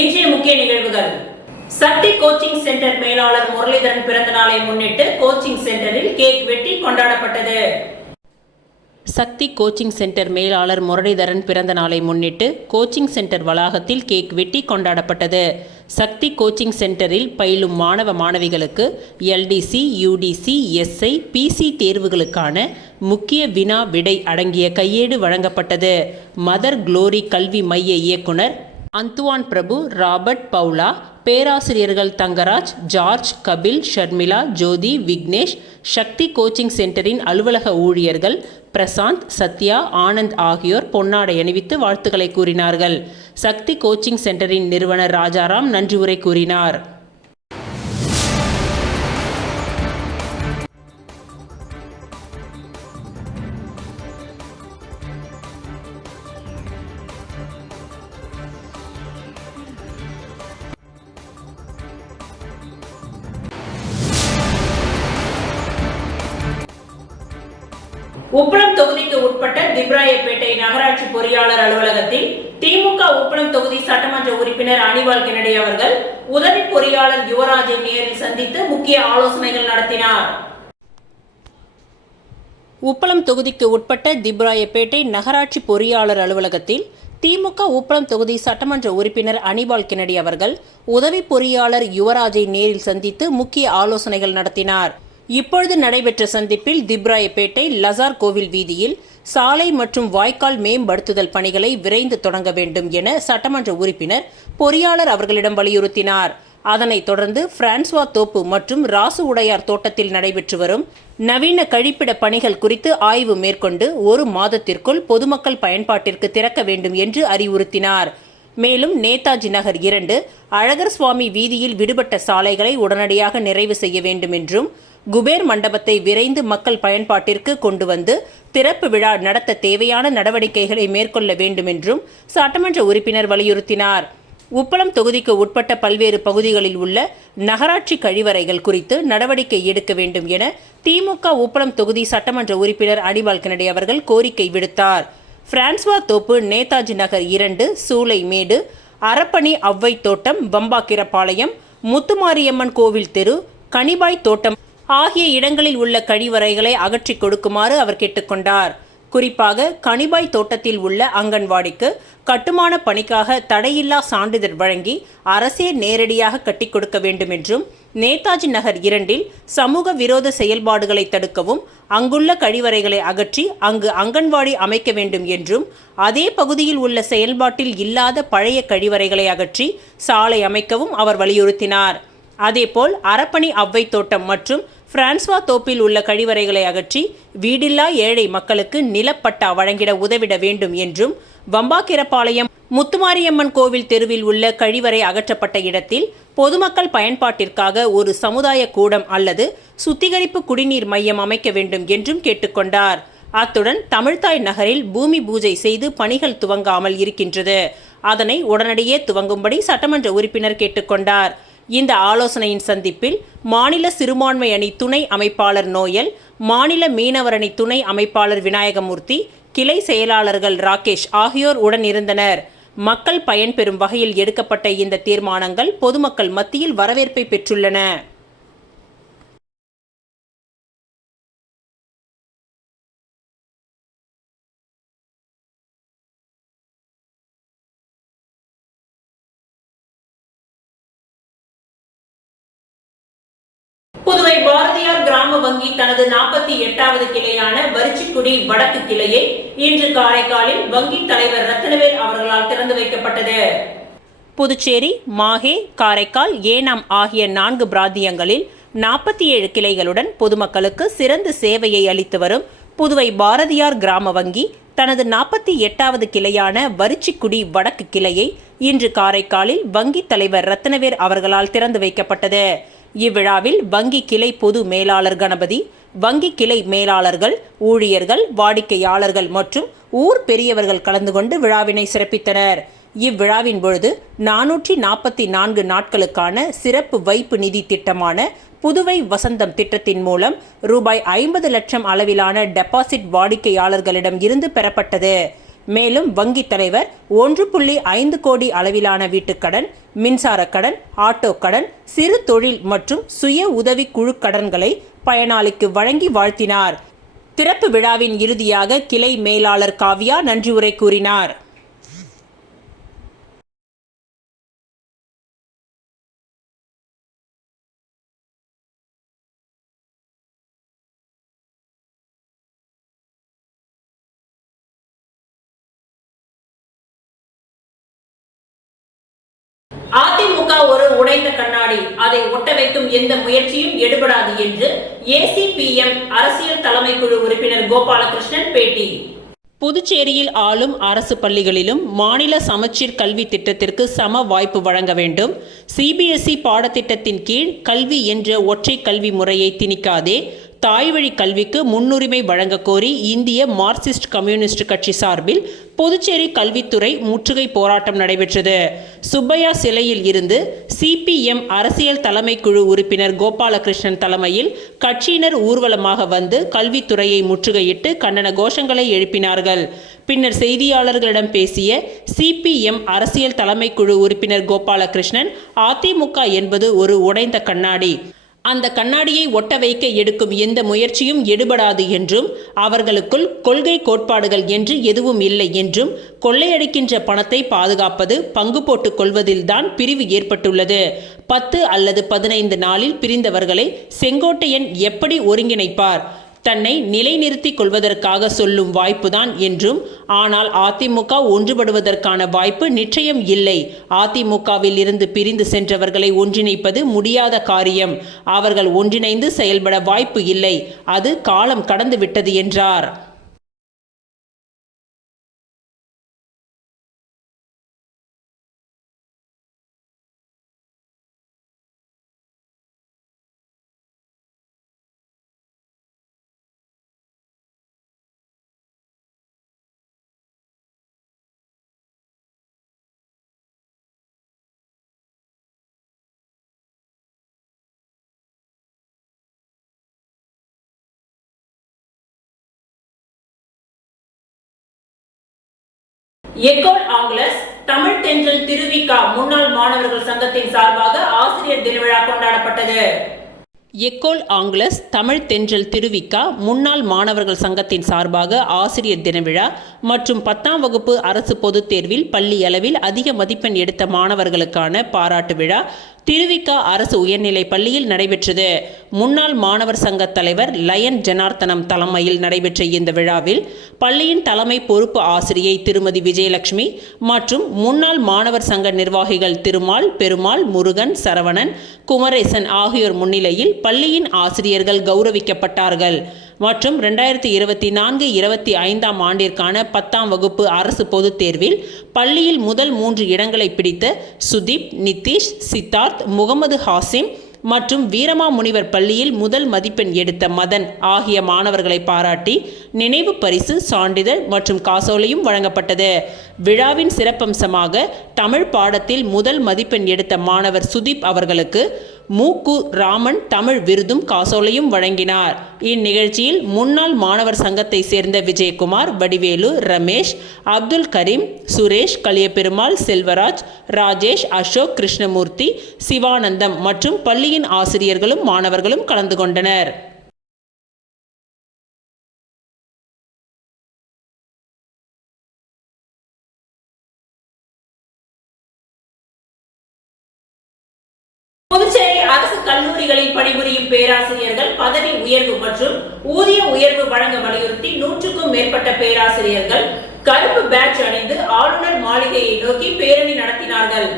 இன்றைய முக்கிய நிகழ்வுகள். சக்தி கோச்சிங் சென்டர் மேலாளர் முரளிதரன் பிறந்த நாளை முன்னிட்டு கோச்சிங் சென்டரில் கேக் வெட்டி கொண்டாடப்பட்டது. சக்தி கோச்சிங் சென்டர் மேலாளர் முரளிதரன் பிறந்த நாளை முன்னிட்டு கோச்சிங் சென்டர் வளாகத்தில் கேக் வெட்டி கொண்டாடப்பட்டது. சக்தி கோச்சிங் சென்டரில் பயிலும் மாணவ மாணவிகளுக்கு எல்டிசி, யூடிசி, எஸ்ஐ, பிசி தேர்வுகளுக்கான முக்கிய வினா விடை அடங்கிய கையேடு வழங்கப்பட்டது. மதர் குளோரி கல்வி மைய இயக்குனர் அந்துவான் பிரபு, ராபர்ட், பவுலா, பேராசிரியர்கள் தங்கராஜ், ஜார்ஜ், கபில், ஷர்மிளா, ஜோதி, விக்னேஷ், சக்தி கோச்சிங் சென்டரின் அலுவலக ஊழியர்கள் பிரசாந்த், சத்யா, ஆனந்த் ஆகியோர் பொன்னாடை அணிவித்து வாழ்த்துக்களை கூறினார்கள். சக்தி கோச்சிங் சென்டரின் நிறுவனர் ராஜாராம் நன்றி உரை கூறினார். உப்பளம் தொகுதிக்கு உட்பட்ட திப்ராயப்பேட்டை நகராட்சி பொறியாளர் அலுவலகத்தில் திமுக உப்பளம் தொகுதி சட்டமன்ற உறுப்பினர் அனிவால் கென்னடி அவர்கள் உதவி பொறியாளர் யுவராஜை நேரில் சந்தித்து முக்கிய ஆலோசனைகள் நடத்தினார். உப்பளம் தொகுதிக்கு உட்பட்ட திப்ராயப்பேட்டை நகராட்சி பொறியாளர் அலுவலகத்தில் திமுக உப்பளம் தொகுதி சட்டமன்ற உறுப்பினர் அனிவால் கென்னடி அவர்கள் உதவி பொறியாளர் யுவராஜை நேரில் சந்தித்து முக்கிய ஆலோசனைகள் நடத்தினார். இப்பொழுது நடைபெற்ற சந்திப்பில் திப்ராயப்பேட்டை லசார் கோவில் வீதியில் சாலை மற்றும் வாய்க்கால் மேம்படுத்துதல் பணிகளை விரைந்து தொடங்க வேண்டும் என சட்டமன்ற உறுப்பினர் பொறியாளர் அவர்களிடம் வலியுறுத்தினார். அதனைத் தொடர்ந்து பிரான்சுவா தோப்பு மற்றும் ராசு உடையார் தோட்டத்தில் நடைபெற்று வரும் நவீன கழிப்பிட பணிகள் குறித்து ஆய்வு மேற்கொண்டு 1 மாதத்திற்குள் பொதுமக்கள் பயன்பாட்டிற்கு திறக்க வேண்டும் என்று அறிவுறுத்தினார். மேலும் நேதாஜி நகர் 2, அழகர் சுவாமி வீதியில் விடுபட்ட சாலைகளை உடனடியாக நிறைவு செய்ய வேண்டும் என்றும் குபேர் மண்டபத்தை விரைந்து மக்கள் பயன்பாட்டிற்கு கொண்டு வந்து திறப்பு விழா நடத்த தேவையான நடவடிக்கைகளை மேற்கொள்ள வேண்டும் என்றும் சட்டமன்ற உறுப்பினர் வலியுறுத்தினார். உப்பளம் தொகுதிக்கு உட்பட்ட பல்வேறு பகுதிகளில் உள்ள நகராட்சி கழிவறைகள் குறித்து நடவடிக்கை எடுக்க வேண்டும் என திமுக உப்பளம் தொகுதி சட்டமன்ற உறுப்பினர் அனிவால் கென்னடி அவர்கள் கோரிக்கை விடுத்தார். பிரான்சுவா தோப்பு, நேதாஜி நகர் 2, சூளைமேடு, அரப்பணி அவ்வை தோட்டம், வம்பாக்கிரபாளையம், முத்துமாரியம்மன் கோவில் தெரு, கனிபாய் தோட்டம் ஆகிய இடங்களில் உள்ள கழிவறைகளை அகற்றி கொடுக்குமாறு அவர் கேட்டுக்கொண்டார். குறிப்பாக கனிபாய் தோட்டத்தில் உள்ள அங்கன்வாடிக்கு கட்டுமான பணிக்காக தடையில்லா சான்றிதழ் வழங்கி அரசே நேரடியாக கட்டி கொடுக்க வேண்டும் என்றும், நேதாஜி நகர் 2இல் சமூக விரோத செயல்பாடுகளை தடுக்கவும் அங்குள்ள கழிவறைகளை அகற்றி அங்கு அங்கன்வாடி அமைக்க வேண்டும் என்றும், அதே பகுதியில் உள்ள செயல்பாட்டில் இல்லாத பழைய கழிவறைகளை அகற்றி சாலை அமைக்கவும் அவர் வலியுறுத்தினார். அதேபோல் அரப்பணி அவ்வை தோட்டம் மற்றும் பிரான்சுவா தோப்பில் உள்ள கழிவறைகளை அகற்றி வீடில்லா ஏழை மக்களுக்கு நிலப்பட்டா வழங்கிட உதவிட வேண்டும் என்றும், வம்பாக்கிரபாளையம் முத்துமாரியம்மன் கோவில் தெருவில் உள்ள கழிவறை அகற்றப்பட்ட இடத்தில் பொதுமக்கள் பயன்பாட்டிற்காக ஒரு சமுதாய கூடம் அல்லது சுத்திகரிப்பு குடிநீர் மையம் அமைக்க வேண்டும் என்றும் கேட்டுக்கொண்டார். அத்துடன் தமிழ்தாய் நகரில் பூமி பூஜை செய்து பணிகள் துவங்காமல் இருக்கின்றது, அதனை உடனடியே துவங்கும்படி சட்டமன்ற உறுப்பினர் கேட்டுக்கொண்டார். இந்த ஆலோசனையின் சந்திப்பில் மாநில சிறுபான்மை அணி துணை அமைப்பாளர் நோயல், மாநில மீனவர் அணி துணை அமைப்பாளர் விநாயகமூர்த்தி, கிளை செயலாளர்கள் ராகேஷ் ஆகியோர் உடன் இருந்தனர். மக்கள் பயன்பெறும் வகையில் எடுக்கப்பட்ட இந்த தீர்மானங்கள் பொதுமக்கள் மத்தியில் வரவேற்பை பெற்றுள்ளன. புதுவை பாரதியார் கிராம வங்கி தனது 48வது கிளையான வரிச்சிக்குடி வடக்கு கிளையை இன்று காரைக்காலில் வங்கி தலைவர் ரத்னவேல் அவர்களால் திறந்து வைக்கப்பட்டது. புதுச்சேரி, மாஹே, காரைக்கால், ஏனாம் ஆகிய 4 பிராந்தியங்களில் 47 கிளைகளுடன் பொதுமக்களுக்கு சிறந்த சேவையை அளித்து வரும் புதுவை பாரதியார் கிராம வங்கி தனது 48வது கிளையான வரிச்சிக்குடி வடக்கு கிளையை இன்று காரைக்காலில் வங்கி தலைவர் ரத்னவேல் அவர்களால் திறந்து வைக்கப்பட்டது. இவ்விழாவில் வங்கி கிளை பொது மேலாளர் கணபதி, வங்கி கிளை மேலாளர்கள், ஊழியர்கள், வாடிக்கையாளர்கள் மற்றும் ஊர் பெரியவர்கள் கலந்து கொண்டு விழாவினை சிறப்பித்தனர். இவ்விழாவின் பொழுது 444 நாட்களுக்கான சிறப்பு வைப்பு நிதி திட்டமான புதுவை வசந்தம் திட்டத்தின் மூலம் ரூபாய் 50 லட்சம் அளவிலான டெபாசிட் வாடிக்கையாளர்களிடம் இருந்து பெறப்பட்டது. மேலும் வங்கி தலைவர் 1.5 கோடி அளவிலான வீட்டுக்கடன், மின்சார கடன், ஆட்டோ கடன், சிறு தொழில் மற்றும் சுய உதவி குழு கடன்களை பயனாளிக்கு வழங்கி வாழ்த்தினார். திறப்பு விழாவின் இறுதியாக கிளை மேலாளர் காவ்யா நன்றி உரை கூறினார். அதிமுக ஒரு உடைந்த கண்ணாடி, அதை ஒட்ட வைக்கும் எந்த முயற்சியும் எடுபடாது என்று ஏசிபிஎம் அரசியல் தலைமை குழு உறுப்பினர் கோபாலகிருஷ்ணன் பேட்டி. புதுச்சேரியில் ஆளும் அரசு பள்ளிகளிலும் மாநில சமச்சீர் கல்வி திட்டத்திற்கு சம வாய்ப்பு வழங்க வேண்டும். சிபிஎஸ்இ பாடத்திட்டத்தின் கீழ் கல்வி என்ற ஒற்றை கல்வி முறையை திணிக்காதே. தாய்வழி கல்விக்கு முன்னுரிமை வழங்க கோரி இந்திய மார்க்சிஸ்ட் கம்யூனிஸ்ட் கட்சி சார்பில் புதுச்சேரி கல்வித்துறை முற்றுகை போராட்டம் நடைபெற்றது. சுப்பையா சிலையில் இருந்து சிபிஎம் அரசியல் தலைமை குழு உறுப்பினர் கோபாலகிருஷ்ணன் தலைமையில் கட்சியினர் ஊர்வலமாக வந்து கல்வித்துறையை முற்றுகையிட்டு கண்டன கோஷங்களை எழுப்பினார்கள். பின்னர் செய்தியாளர்களிடம் பேசிய சிபிஎம் அரசியல் தலைமை குழு உறுப்பினர் கோபாலகிருஷ்ணன், அதிமுக என்பது ஒரு உடைந்த கண்ணாடி, அந்த கண்ணாடியை ஒட்ட வைக்க எடுக்கும் எந்த முயற்சியும் எடுபடாது என்றும், அவர்களுக்குள் கொள்கை கோட்பாடுகள் என்று எதுவும் இல்லை என்றும், கொள்ளையடிக்கின்ற பணத்தை பாதுகாப்பது, பங்கு போட்டுக் கொள்வதில்தான் பிரிவு ஏற்பட்டுள்ளது. 10 அல்லது 15 நாளில் பிரிந்தவர்களை செங்கோட்டையன் எப்படி ஒருங்கிணைப்பார்? தன்னை நிலைநிறுத்திக் கொள்வதற்காக சொல்லும் வாய்ப்புதான் என்றும், ஆனால் அதிமுக ஒன்றுபடுவதற்கான வாய்ப்பு நிச்சயம் இல்லை. அதிமுகவில் இருந்து பிரிந்து சென்றவர்களை ஒன்றிணைப்பது முடியாத காரியம். அவர்கள் ஒன்றிணைந்து செயல்பட வாய்ப்பு இல்லை. அது காலம் கடந்து விட்டது என்றார். எக்கோல் ஆங்கிலஸ் தமிழ் தென்றல் திருவிக முன்னாள் மாணவர்கள் சங்கத்தின் சார்பாக ஆசிரியர் தின விழா கொண்டாடப்பட்டது. எக்கோல் ஆங்கிலஸ் தமிழ் தென்றல் திருவிக முன்னாள் மாணவர்கள் சங்கத்தின் சார்பாக ஆசிரியர் தின விழா மற்றும் 10ஆம் வகுப்பு அரசு பொதுத் தேர்வில் பள்ளி அளவில் அதிக மதிப்பெண் எடுத்த மாணவர்களுக்கான பாராட்டு விழா திருவிக அரசு உயர்நிலை பள்ளியில் நடைபெற்றது. முன்னாள் மாணவர் சங்க தலைவர் லயன் ஜனார்த்தனம் தலைமையில் நடைபெற்ற இந்த விழாவில் பள்ளியின் தலைமை பொறுப்பு ஆசிரியை திருமதி விஜயலட்சுமி மற்றும் முன்னாள் மாணவர் சங்க நிர்வாகிகள் திருமால், பெருமாள், முருகன், சரவணன், குமரேசன் ஆகியோர் முன்னிலையில் பள்ளியின் ஆசிரியர்கள் கௌரவிக்கப்பட்டார்கள். மற்றும் 2024-25ஆம் ஆண்டிற்கான 10ஆம் வகுப்பு அரசு பொதுத் தேர்வில் பள்ளியில் முதல் 3 இடங்களை பிடித்த சுதீப், நிதிஷ், சித்தார்த், முகமது ஹாசிம் மற்றும் வீரமாமுனிவர் பள்ளியில் முதல் மதிப்பெண் எடுத்த மதன் ஆகிய மாணவர்களை பாராட்டி நினைவு பரிசு, சான்றிதழ் மற்றும் காசோலையும் வழங்கப்பட்டது. விழாவின் சிறப்பம்சமாக தமிழ் பாடத்தில் முதல் மதிப்பெண் எடுத்த மாணவர் சுதீப் அவர்களுக்கு மூக்கு ராமன் தமிழ் விருதும் காசோலையும் வழங்கினார். இந்நிகழ்ச்சியில் முன்னாள் மாணவர் சங்கத்தை சேர்ந்த விஜயகுமார், வடிவேலு, ரமேஷ், அப்துல் கரீம், சுரேஷ், கலியபெருமாள், செல்வராஜ், ராஜேஷ், அசோக், கிருஷ்ணமூர்த்தி, சிவானந்தம் மற்றும் பள்ளியின் ஆசிரியர்களும் மாணவர்களும் கலந்து கொண்டனர். புதுச்சேரி அரசு கல்லூரிகளில் பணிபுரியும் பேராசிரியர்கள் பதவி உயர்வு மற்றும் ஊதிய உயர்வு வழங்க வலியுறுத்தி 100க்கும் மேற்பட்ட பேராசிரியர்கள் கருப்பு பேட்ஜ் அணிந்து ஆளுநர் மாளிகையை நோக்கி பேரணி நடத்தினார்கள்.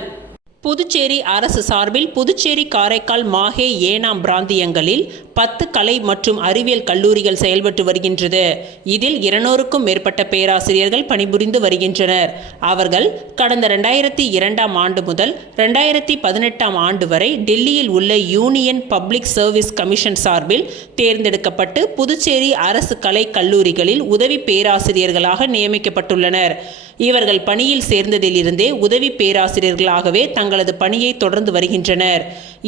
புதுச்சேரி அரசு சார்பில் புதுச்சேரி, காரைக்கால், மாஹே, ஏனாம் பிராந்தியங்களில் 10 கலை மற்றும் அறிவியல் கல்லூரிகள் செயல்பட்டு வருகின்றது. இதில் 200க்கும் மேற்பட்ட பேராசிரியர்கள் பணிபுரிந்து வருகின்றனர். அவர்கள் கடந்த 2002ஆம் ஆண்டு முதல் 2018ஆம் ஆண்டு வரை டெல்லியில் உள்ள யூனியன் பப்ளிக் சர்வீஸ் கமிஷன் சார்பில் தேர்ந்தெடுக்கப்பட்டு புதுச்சேரி அரசு கலை கல்லூரிகளில் உதவி பேராசிரியர்களாக நியமிக்கப்பட்டுள்ளனர். இவர்கள் பணியில் சேர்ந்ததிலிருந்தே உதவி பேராசிரியர்களாகவே தங்களது பணியை தொடர்ந்து வருகின்றனர்.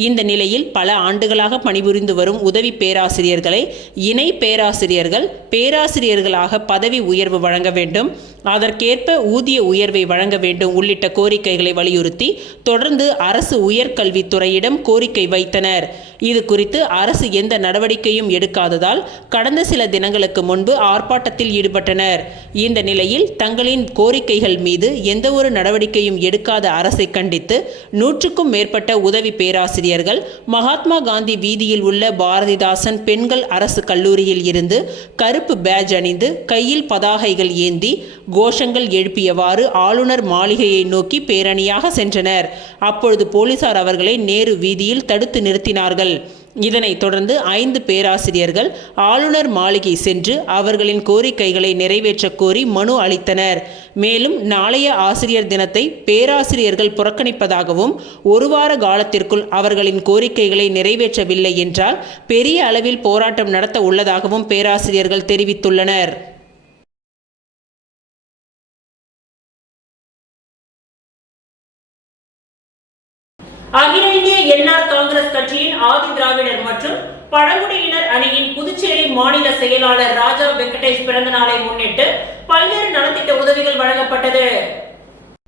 இந்த நிலையில் பல ஆண்டுகளாக பணிபுரிந்து வரும் உதவி பேராசிரியர்களை இணை பேராசிரியர்கள் பேராசிரியர்களாக பதவி உயர்வு வழங்க வேண்டும், அதற்கேற்ப ஊதிய உயர்வை வழங்க வேண்டும் உள்ளிட்ட கோரிக்கைகளை வலியுறுத்தி தொடர்ந்து அரசு உயர்கல்வித்துறையிடம் கோரிக்கை வைத்தனர். இது குறித்து அரசு எந்த நடவடிக்கையும் எடுக்காததால் கடந்த சில தினங்களுக்கு முன்பு ஆர்ப்பாட்டத்தில் ஈடுபட்டனர். இந்த நிலையில் தங்களின் கோரிக்கைகள் மீது எந்தவொரு நடவடிக்கையும் எடுக்காத அரசை கண்டித்து 100க்கும் மேற்பட்ட உதவி பேராசிரியர்கள் மகாத்மா காந்தி வீதியில் உள்ள பாரதிதாசன் பெண்கள் அரசு கல்லூரியில் இருந்து கருப்பு பேட்ஜ் அணிந்து கையில் பதாகைகள் ஏந்தி கோஷங்கள் எழுப்பியவாறு ஆளுநர் மாளிகையை நோக்கி பேரணியாக சென்றனர். அப்பொழுது போலீசார் அவர்களை நேரு வீதியில் தடுத்து நிறுத்தினார்கள். இதனைத் தொடர்ந்து 5 பேராசிரியர்கள் ஆளுநர் மாளிகை சென்று அவர்களின் கோரிக்கைகளை நிறைவேற்ற கோரி மனு அளித்தனர். மேலும் நாளைய ஆசிரியர் தினத்தை பேராசிரியர்கள் புறக்கணிப்பதாகவும் 1 வார காலத்திற்குள் அவர்களின் கோரிக்கைகளை நிறைவேற்றவில்லை என்றால் பெரிய அளவில் போராட்டம் நடத்த உள்ளதாகவும் பேராசிரியர்கள் தெரிவித்துள்ளனர். அகில இந்திய என்ஆர் காங்கிரஸ் கட்சியின் ஆதி திராவிடர் மற்றும் பழங்குடியினர் அணியின் புதுச்சேரி மாநில செயலாளர் ராஜா வெங்கடேஷ் பிறந்த நாளை முன்னிட்டு பல்வேறு நலத்திட்ட உதவிகள் வழங்கப்பட்டது.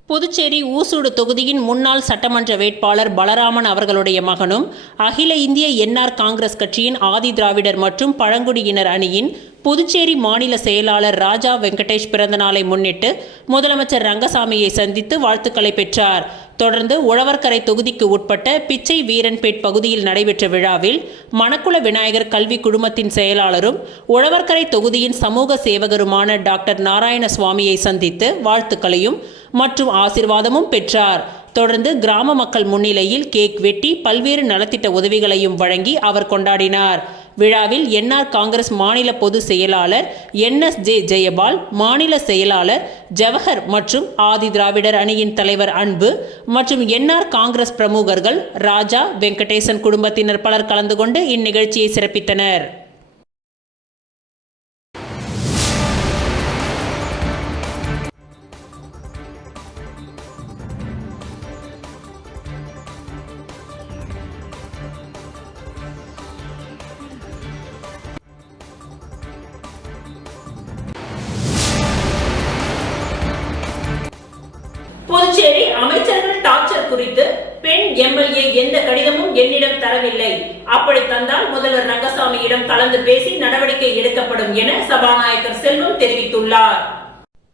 புதுச்சேரி ஊசூடு தொகுதியின் முன்னாள் சட்டமன்ற வேட்பாளர் பலராமன் அவர்களுடைய மகனும் அகில இந்திய என்ஆர் காங்கிரஸ் கட்சியின் ஆதி திராவிடர் மற்றும் பழங்குடியினர் அணியின் புதுச்சேரி மாநில செயலாளர் ராஜா வெங்கடேஷ் பிறந்த நாளை முன்னிட்டு முதலமைச்சர் ரங்கசாமியை சந்தித்து வாழ்த்துக்களை பெற்றார். தொடர்ந்து உழவர்கரை தொகுதிக்கு உட்பட்ட பிச்சை வீரன்பேட் பகுதியில் நடைபெற்ற விழாவில் மணக்குள விநாயகர் கல்வி குழுமத்தின் செயலாளரும் உழவர்கரை தொகுதியின் சமூக சேவகருமான டாக்டர் நாராயணசுவாமியை சந்தித்து வாழ்த்துக்களையும் மற்றும் ஆசீர்வாதமும் பெற்றார். தொடர்ந்து கிராம மக்கள் முன்னிலையில் கேக் வெட்டி பல்வேறு நலத்திட்ட உதவிகளையும் வழங்கி அவர் கொண்டாடினார். விழாவில் என்ஆர் காங்கிரஸ் மாநில பொதுச் செயலாளர் NSJ ஜெயபால், மாநில செயலாளர் ஜவஹர் மற்றும் ஆதி திராவிடர் அணியின் தலைவர் அன்பு மற்றும் என்ஆர் காங்கிரஸ் பிரமுகர்கள் ராஜா வெங்கடேசன் குடும்பத்தினர் பலர் கலந்து கொண்டு இந்நிகழ்ச்சியை சிறப்பித்தனர். புதுச்சேரி அமைச்சர்கள் டார்ச்சர் குறித்து பெண் MLA எந்த கடிதமும் என்னிடம் தரவில்லை. அப்படி தந்தால் முதல்வர் ரங்கசாமியிடம் கலந்து பேசி நடவடிக்கை எடுக்கப்படும் என சபாநாயகர் செல்வம் தெரிவித்துள்ளார்.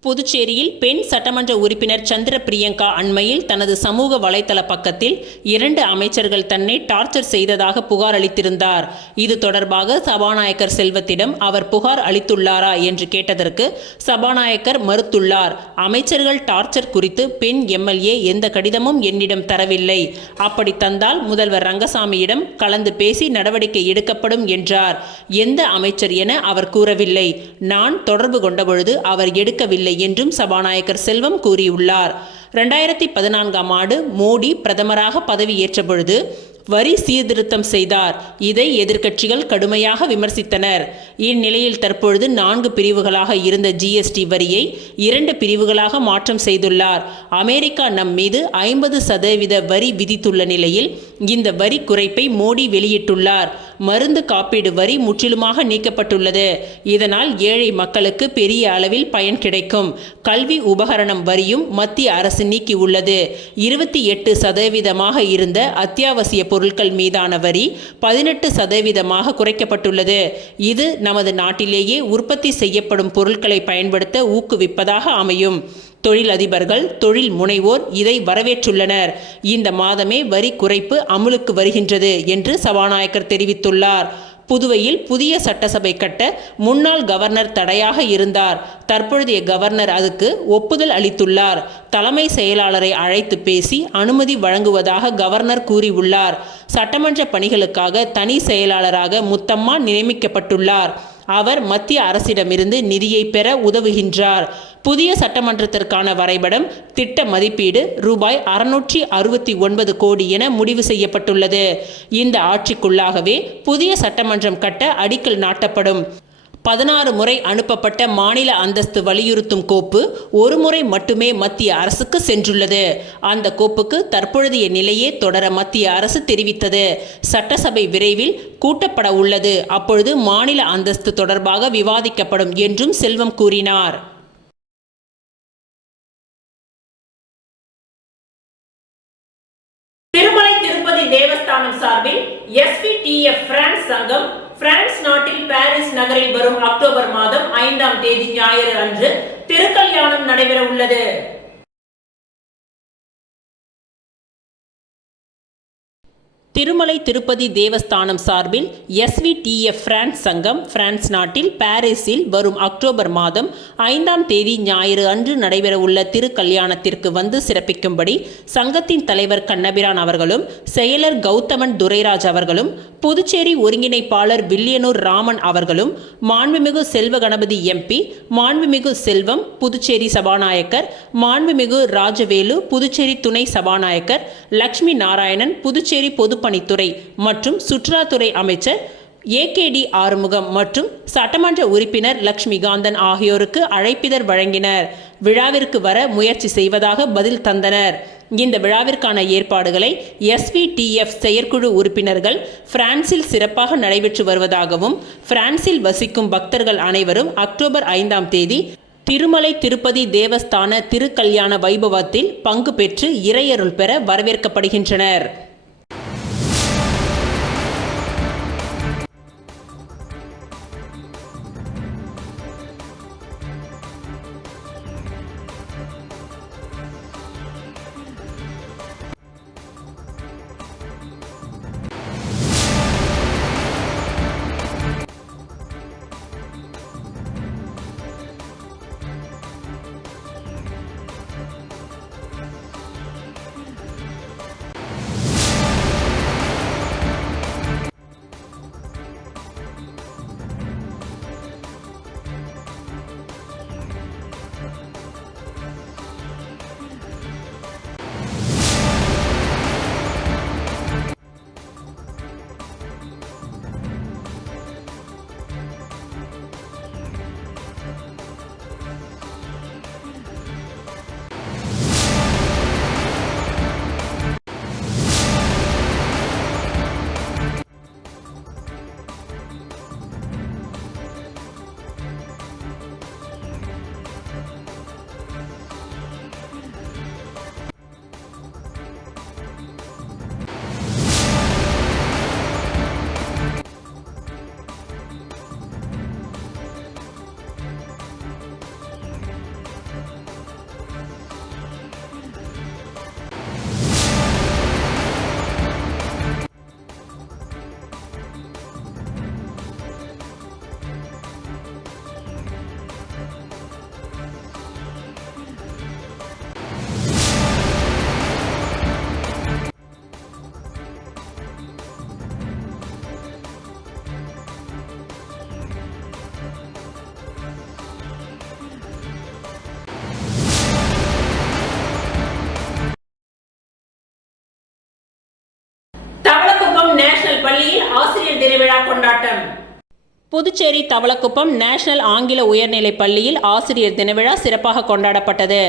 புதுச்சேரியில் பெண் சட்டமன்ற உறுப்பினர் சந்திர பிரியங்கா அண்மையில் தனது சமூக வலைதள பக்கத்தில் 2 அமைச்சர்கள் தன்னை டார்ச்சர் செய்ததாக புகார் அளித்திருந்தார். இது தொடர்பாக சபாநாயகர் செல்வத்திடம் அவர் புகார் அளித்துள்ளாரா என்று கேட்டதற்கு சபாநாயகர் மறுத்துள்ளார். அமைச்சர்கள் டார்ச்சர் குறித்து பெண் MLA எந்த கடிதமும் என்னிடம் தரவில்லை. அப்படி தந்தால் முதல்வர் ரங்கசாமியிடம் கலந்து பேசி நடவடிக்கை எடுக்கப்படும் என்றார். எந்த அமைச்சர் என அவர் கூறவில்லை. நான் தொடர்பு கொண்டபொழுது அவர் எடுக்கவில்லை என்றும் சபாநாயகர் செல்வம் கூறியுள்ளார். 2014ஆம் ஆண்டு மோடி பிரதமராக பதவியேற்ற பொழுது வரி சீர்திருத்தம் செய்தார். இதை எதிர்க்கட்சிகள் கடுமையாக விமர்சித்தனர். இந்நிலையில் தற்பொழுது 4 பிரிவுகளாக இருந்த GST வரியை 2 பிரிவுகளாக மாற்றம் செய்துள்ளார். அமெரிக்கா நம் மீது 50% வரி விதித்துள்ள நிலையில் இந்த வரி குறைப்பை மோடி வெளியிட்டுள்ளார். மருந்து காப்பீடு வரி முற்றிலுமாக நீக்கப்பட்டுள்ளது. இதனால் ஏழை மக்களுக்கு பெரிய அளவில் பயன் கிடைக்கும். கல்வி உபகரணம் வரியும் மத்திய அரசு நீக்கியுள்ளது. 28% இருந்த அத்தியாவசிய பொருட்கள் மீதான வரி 18% குறைக்கப்பட்டுள்ளது. இது நமது நாட்டிலேயே உற்பத்தி செய்யப்படும் பொருட்களை பயன்படுத்த ஊக்குவிப்பதாக அமையும். தொழிலதிபர்கள், தொழில் முனைவோர் இதை வரவேற்றுள்ளனர். இந்த மாதமே வரி குறைப்பு அமுலுக்கு வருகின்றது என்று சபாநாயகர் தெரிவித்துள்ளார். புதுவையில் புதிய சட்டசபை கட்ட முன்னாள் கவர்னர் தடையாக இருந்தார். தற்பொழுதைய கவர்னர் அதுக்கு ஒப்புதல் அளித்துள்ளார். தலைமை செயலாளரை அழைத்து பேசி அனுமதி வழங்குவதாக கவர்னர் கூறியுள்ளார். சட்டமன்ற பணிகளுக்காக தனி செயலாளராக முத்தம்மா நியமிக்கப்பட்டுள்ளார். அவர் மத்திய அரசிடமிருந்து நிதியை பெற உதவுகின்றார். புதிய சட்டமன்றத்திற்கான வரைபடம், திட்ட மதிப்பீடு ரூபாய் 669 கோடி என முடிவு செய்யப்பட்டுள்ளது. இந்த ஆட்சிக்குள்ளாகவே புதிய சட்டமன்றம் கட்ட அடிக்கல் நாட்டப்படும். 16 முறை அனுப்பப்பட்ட மாநில அந்தஸ்து வலியுறுத்தும் கோப்பு ஒரு முறை மட்டுமே மத்திய அரசுக்கு சென்றுள்ளது. அந்த கோப்புக்கு தற்பொழுதைய நிலையே தொடர மத்திய அரசு தெரிவித்தது. சட்டசபை விரைவில் கூட்டப்பட உள்ளது. அப்பொழுது மாநில அந்தஸ்து தொடர்பாக விவாதிக்கப்படும் என்றும் செல்வம் கூறினார். திருமலை திருப்பதி தேவஸ்தானம் சார்பில் SVTF பிரான்ஸ் சங்கம் பிரான்ஸ் நாட்டில் பாரிஸ் நகரில் வரும் அக்டோபர் மாதம் 5ஆம் தேதி ஞாயிறு அன்று திருக்கல்யாணம் நடைபெற உள்ளது. திருமலை திருப்பதி தேவஸ்தானம் சார்பில் SVTF பிரான்ஸ் சங்கம் பிரான்ஸ் நாட்டில் பாரிஸில் வரும் அக்டோபர் மாதம் 5ஆம் தேதி ஞாயிறு அன்று நடைபெறவுள்ள திருக்கல்யாணத்திற்கு வந்து சிறப்பிக்கும்படி சங்கத்தின் தலைவர் கண்ணபிரான் அவர்களும் செயலர் கௌதமன் துரைராஜ் அவர்களும் புதுச்சேரி ஒருங்கிணைப்பாளர் வில்லியனூர் ராமன் அவர்களும் மாண்புமிகு செல்வ கணபதி MP, மாண்புமிகு செல்வம் புதுச்சேரி சபாநாயகர், மாண்புமிகு ராஜவேலு புதுச்சேரி துணை சபாநாயகர், லட்சுமி நாராயணன் புதுச்சேரி பொதுப்பணித்துறை மற்றும் சுற்றுலாத்துறை அமைச்சர் AKD ஆறுமுகம் மற்றும் சட்டமன்ற உறுப்பினர் லட்சுமிகாந்தன் ஆகியோருக்கு அழைப்பிதழ் வழங்கினர். விழாவிற்கு வர முயற்சி செய்வதாக பதில் தந்தனர். இந்த விழாவிற்கான ஏற்பாடுகளை SVTF செயற்குழு உறுப்பினர்கள் பிரான்சில் சிறப்பாக நடைபெற்று வருவதாகவும், பிரான்சில் வசிக்கும் பக்தர்கள் அனைவரும் அக்டோபர் 5ஆம் தேதி திருமலை திருப்பதி தேவஸ்தான திருக்கல்யாண வைபவத்தில் பங்கு பெற்று இறையருள் பெற வரவேற்கப்படுகின்றனர். நேஷனல் பள்ளியில் ஆசிரியர் தின விழா கொண்டாட்டம். புதுச்சேரி தவளக்குப்பம் நேஷனல் ஆங்கில உயர்நிலைப் பள்ளியில் ஆசிரியர் தின விழா சிறப்பாக கொண்டாடப்பட்டது.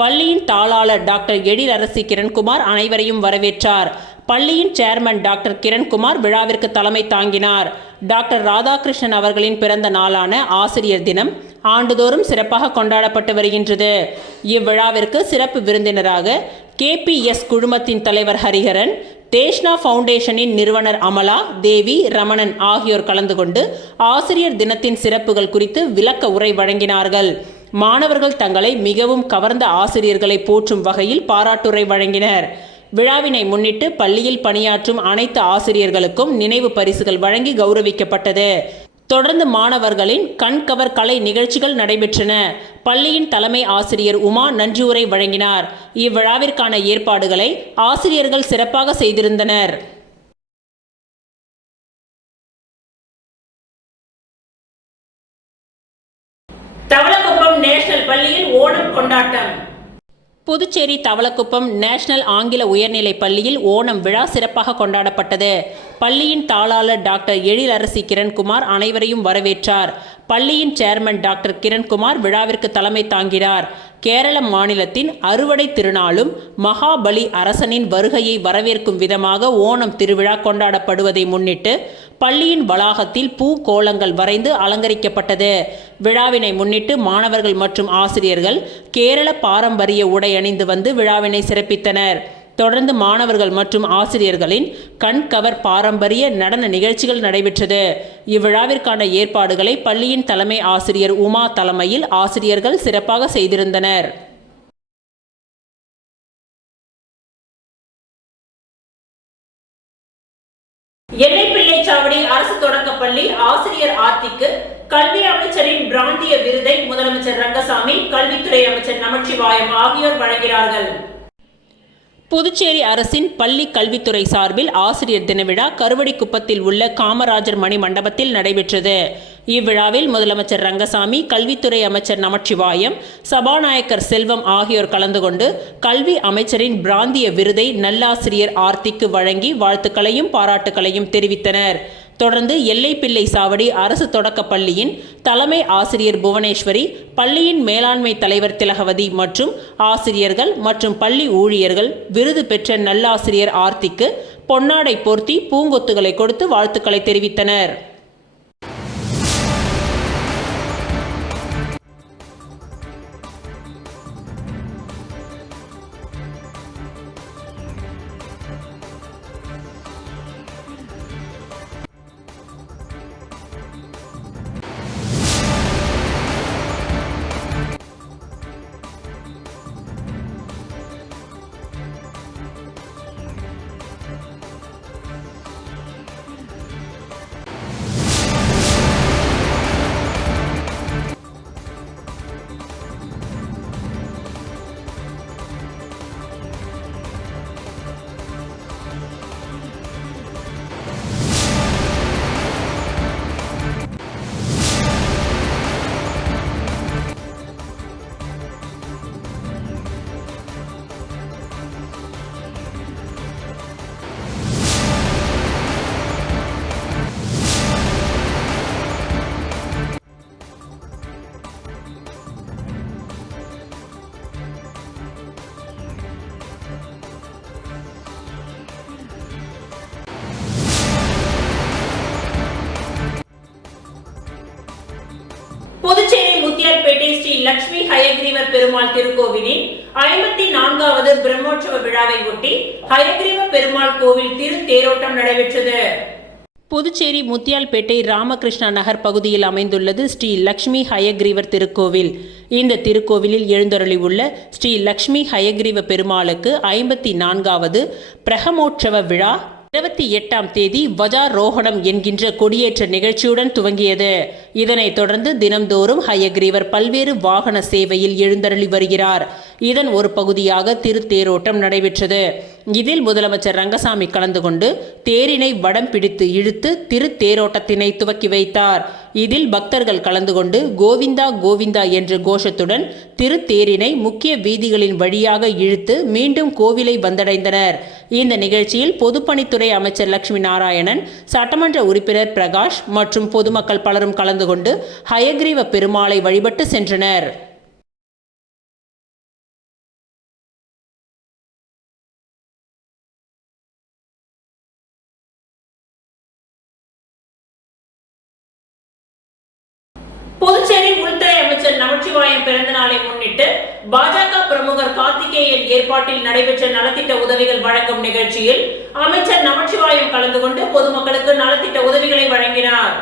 பள்ளியின் தாளாளர் டாக்டர் எழிலரசி கிரண்குமார் அனைவரையும் வரவேற்றார். பள்ளியின் சேர்மன் டாக்டர் கிரண்குமார் விழாவிற்கு தலைமை தாங்கினார். டாக்டர் ராதாகிருஷ்ணன் அவர்களின் பிறந்த நாளான ஆசிரியர் தினம் ஆண்டுதோறும் சிறப்பாக கொண்டாடப்பட்டு வருகின்றது. இவ்விழாவிற்கு சிறப்பு விருந்தினராக KPS குழுமத்தின் தலைவர் ஹரிஹரன், தேஷ்னா ஃபவுண்டேஷனின் நிறுவனர் அமலா, தேவி, ரமணன் ஆகியோர் கலந்து கொண்டு ஆசிரியர் தினத்தின் சிறப்புகள் குறித்து விளக்க உரை வழங்கினார்கள். மாணவர்கள் தங்களை மிகவும் கவர்ந்த ஆசிரியர்களை போற்றும் வகையில் பாராட்டுரை வழங்கினர். விழாவினை முன்னிட்டு பள்ளியில் பணியாற்றும் அனைத்து ஆசிரியர்களுக்கும் நினைவு பரிசுகள் வழங்கி கௌரவிக்கப்பட்டது. தொடர்ந்து மாணவர்களின் கண்கவர் கலை நிகழ்ச்சிகள் நடைபெற்றன. பள்ளியின் தலைமை ஆசிரியர் உமா நன்றியுரை வழங்கினார். இவ்விழாவிற்கான ஏற்பாடுகளை ஆசிரியர்கள் சிறப்பாக செய்திருந்தனர். தவளக்குப்பம் நேஷனல் பள்ளியில் ஓணம் கொண்டாட்டம். புதுச்சேரி தவளக்குப்பம் நேஷனல் ஆங்கில உயர்நிலைப் பள்ளியில் ஓணம் விழா சிறப்பாக கொண்டாடப்பட்டது. பள்ளியின் தாளாளர் டாக்டர் எழிலரசி கிரண்குமார் அனைவரையும் வரவேற்றார். பள்ளியின் சேர்மன் டாக்டர் கிரண்குமார் விழாவிற்கு தலைமை தாங்கினார். கேரள மாநிலத்தின் அறுவடை திருநாளும் மகாபலி அரசனின் வருகையை வரவேற்கும் விதமாக ஓணம் திருவிழா கொண்டாடப்படுவதை முன்னிட்டு பள்ளியின் வளாகத்தில் பூ கோலங்கள் வரைந்து அலங்கரிக்கப்பட்டது. விழாவினை முன்னிட்டு மாணவர்கள் மற்றும் ஆசிரியர்கள் கேரள பாரம்பரிய உடை அணிந்து வந்து விழாவினை சிறப்பித்தனர். தொடர்ந்து மாணவர்கள் மற்றும் ஆசிரியர்களின் கண்கவர் பாரம்பரிய நடன நிகழ்ச்சிகள் நடைபெற்றது. இவ்விழாவிற்கான ஏற்பாடுகளை பள்ளியின் தலைமை ஆசிரியர் உமா தலைமையில் ஆசிரியர்கள் சிறப்பாக செய்திருந்தனர். எல்லைப்பிள்ளைச்சாவடி அரசு தொடக்கப்பள்ளி ஆசிரியர் ஆர்த்திக்கு கல்வி அமைச்சரின் பிராந்திய விருதை முதலமைச்சர் ரங்கசாமி, கல்வித்துறை அமைச்சர் நமச்சிவாயம் ஆகியோர் வழங்கினார்கள். புதுச்சேரி அரசின் பள்ளி கல்வித்துறை சார்பில் ஆசிரியர் தின விழா கருவடிக்குப்பத்தில் உள்ள காமராஜர் மணி மண்டபத்தில் நடைபெற்றது. இவ்விழாவில் முதலமைச்சர் ரங்கசாமி, கல்வித்துறை அமைச்சர் நமச்சிவாயம், சபாநாயகர் செல்வம் ஆகியோர் கலந்து கொண்டு கல்வி அமைச்சரின் பிராந்திய விருதை நல்லாசிரியர் ஆர்த்திக்கு வழங்கி வாழ்த்துக்களையும் பாராட்டுக்களையும் தெரிவித்தனர். தொடர்ந்து எல்லைப்பிள்ளை சாவடி அரசு தொடக்க பள்ளியின் தலைமை ஆசிரியர் புவனேஸ்வரி, பள்ளியின் மேலாண்மை தலைவர் திலகவதி மற்றும் ஆசிரியர்கள் மற்றும் பள்ளி ஊழியர்கள் விருது பெற்ற நல்லாசிரியர் ஆர்த்திக்கு பொன்னாடை போர்த்தி பூங்கொத்துகளை கொடுத்து வாழ்த்துக்களை தெரிவித்தனர். புதுச்சேரி முத்தியால்பேட்டை ஸ்ரீ லட்சுமி ஹயக்ரீவர் பெருமாள் திருக்கோவிலின் 54வது பிரம்மோற்சவ விழாவை ஒட்டி ஹயக்ரீவ பெருமாள் கோவில் திருத்தேரோட்டம் நடைபெற்றது. புதுச்சேரி முத்தியால்பேட்டை ராமகிருஷ்ணா நகர் பகுதியில் அமைந்துள்ளது ஸ்ரீ லட்சுமி ஹயக்ரீவர் திருக்கோவில். இந்த திருக்கோவிலில் எழுந்தருளி உள்ள ஸ்ரீ லட்சுமி ஹயக்ரீவ பெருமாளுக்கு 54வது பிரம்மோற்சவ விழா 28ஆம் தேதி வஜாரோஹணம் என்கின்ற கொடியேற்ற நிகழ்ச்சியுடன் துவங்கியது. இதனைத் தொடர்ந்து தினம்தோறும் ஹயக்ரீவர் பல்வேறு வாகன சேவையில் எழுந்தருளி வருகிறார். இதன் ஒரு பகுதியாக திருத்தேரோட்டம் நடைபெற்றது. இதில் முதலமைச்சர் ரங்கசாமி கலந்து கொண்டு தேரினை வடம் பிடித்து இழுத்து திருத்தேரோட்டத்தினை துவக்கி வைத்தார். இதில் பக்தர்கள் கலந்து கொண்டு கோவிந்தா கோவிந்தா என்ற கோஷத்துடன் திருத்தேரினை முக்கிய வீதிகளின் வழியாக இழுத்து மீண்டும் கோவிலை வந்தடைந்தனர். இந்த நிகழ்ச்சியில் பொதுப்பணித்துறை அமைச்சர் லட்சுமி நாராயணன், சட்டமன்ற உறுப்பினர் பிரகாஷ் மற்றும் பொதுமக்கள் பலரும் கலந்து கொண்டு ஹயக்ரீவ பெருமாளை வழிபட்டு சென்றனர். புதுச்சேரி உள்துறை அமைச்சர் நமச்சிவாயம் பிறந்த நாளை முன்னிட்டு பாஜக பிரமுகர் கார்த்திகேயன் ஏற்பாட்டில் நடைபெற்ற நலத்திட்ட உதவிகள் வழங்கும் நிகழ்ச்சியில் அமைச்சர் நமச்சிவாயம் கலந்து கொண்டு பொதுமக்களுக்கு நலத்திட்ட உதவிகளை வழங்கினார்.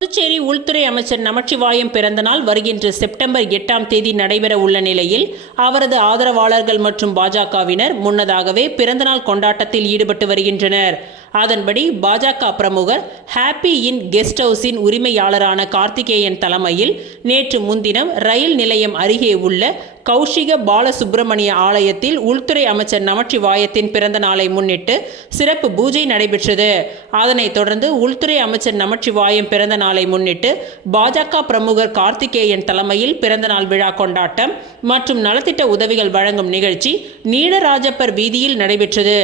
புதுச்சேரி உள்துறை அமைச்சர் நமச்சிவாயம் பிறந்தநாள் வருகின்ற செப்டம்பர் 8ஆம் தேதி நடைபெற உள்ள நிலையில் அவரது ஆதரவாளர்கள் மற்றும் பாஜகவினர் முன்னதாகவே பிறந்தநாள் கொண்டாட்டத்தில் ஈடுபட்டு வருகின்றனர். அதன்படி பாஜக பிரமுகர் ஹாப்பி இன் கெஸ்ட் ஹவுஸின் உரிமையாளரான கார்த்திகேயன் தலைமையில் நேற்று முன்தினம் ரயில் நிலையம் அருகே உள்ள கௌஷிக பாலசுப்பிரமணிய ஆலயத்தில் உள்துறை அமைச்சர் நமச்சிவாயத்தின் பிறந்த நாளை முன்னிட்டு சிறப்பு பூஜை நடைபெற்றது. அதனைத் தொடர்ந்து உள்துறை அமைச்சர் நமச்சிவாயம் பிறந்த நாளை முன்னிட்டு பாஜக பிரமுகர் கார்த்திகேயன் தலைமையில் பிறந்தநாள் விழா கொண்டாட்டம் மற்றும் நலத்திட்ட உதவிகள் வழங்கும் நிகழ்ச்சி நீடராஜப்பர் வீதியில் நடைபெற்றது.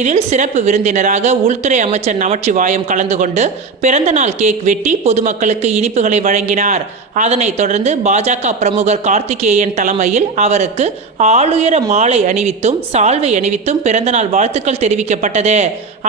இதில் சிறப்பு விருந்தினராக உள்துறை அமைச்சர் நமச்சிவாயம் கலந்து கொண்டு பிறந்தநாள் கேக் வெட்டி பொதுமக்களுக்கு இனிப்புகளை வழங்கினார். அதனைத் தொடர்ந்து பாஜக பிரமுகர் கார்த்திகேயன் தலைமையில் அவருக்கு ஆளுயர மாலை அணிவித்தும் சால்வை அணிவித்தும் பிறந்தநாள் வாழ்த்துக்கள் தெரிவிக்கப்பட்டது.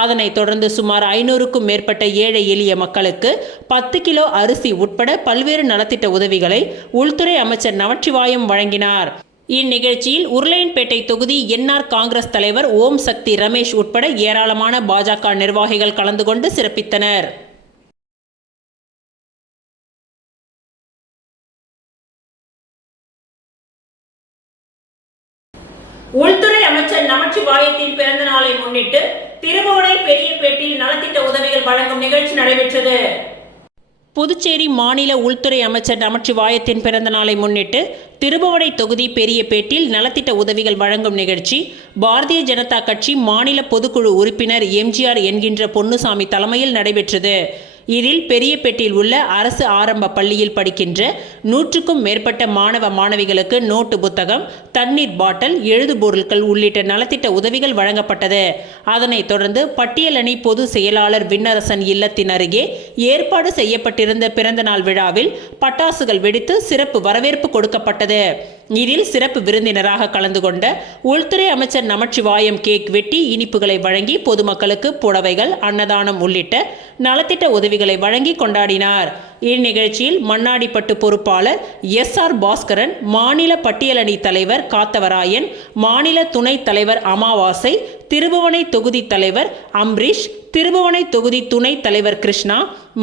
அதனைத் தொடர்ந்து சுமார் 500க்கும் மேற்பட்ட ஏழை எளிய மக்களுக்கு 10 கிலோ அரிசி உட்பட பல்வேறு நலத்திட்ட உதவிகளை உள்துறை அமைச்சர் நமச்சிவாயம் வழங்கினார். இந்நிகழ்ச்சியில் உருளையன்பேட்டை தொகுதி என்ஆர் காங்கிரஸ் தலைவர் ஓம் சக்தி ரமேஷ் உட்பட ஏராளமான பாஜக நிர்வாகிகள் கலந்து கொண்டு சிறப்பித்தனர். உள்துறை அமைச்சர் நமச்சிவாயத்தின் பிறந்த நாளை முன்னிட்டு திருபுவனை பெரியபேட்டையில் நலத்திட்ட உதவிகள் வழங்கும் நிகழ்ச்சி நடைபெற்றது. புதுச்சேரி மாநில உள்துறை அமைச்சர் நமச்சிவாயத்தின் பிறந்த நாளை முன்னிட்டு திருபுவனை தொகுதி பெரியபேட்டில் நலத்திட்ட உதவிகள் வழங்கும் நிகழ்ச்சி பாரதிய ஜனதா கட்சி மாநில பொதுக்குழு உறுப்பினர் எம்ஜிஆர் என்கின்ற பொன்னுசாமி தலைமையில் நடைபெற்றது. இதில் பெரியபேட்டில் உள்ள அரசு ஆரம்ப பள்ளியில் படிக்கின்ற 100க்கும் மேற்பட்ட மாணவ மாணவிகளுக்கு நோட்டு புத்தகம், தண்ணீர் பாட்டில், எழுதுபொருட்கள் உள்ளிட்ட நலத்திட்ட உதவிகள் வழங்கப்பட்டது. அதனைத் தொடர்ந்து பட்டியலணி பொது செயலாளர் விண்ணரசன் இல்லத்தின் அருகே ஏற்பாடு செய்யப்பட்டிருந்த பிறந்தநாள் விழாவில் பட்டாசுகள் வெடித்து சிறப்பு வரவேற்பு கொடுக்கப்பட்டது. இதில் சிறப்பு விருந்தினராக கலந்து கொண்ட உள்துறை அமைச்சர் நமச்சிவாயம் கேக் வெட்டி இனிப்புகளை வழங்கி பொதுமக்களுக்கு புடவைகள், அன்னதானம் உள்ளிட்ட நலத்திட்ட உதவிகளை வழங்கி கொண்டாடினார். இந்நிகழ்ச்சியில் மண்ணாடிப்பட்டு பொறுப்பாளர் SR பாஸ்கரன், மாநில பட்டியலணி தலைவர் காத்தவராயன், மாநில துணைத் தலைவர் அமாவாசை, திருபுவனை தொகுதி தலைவர் அம்ரீஷ், திருபுவனை தொகுதி துணைத் தலைவர் கிருஷ்ணா,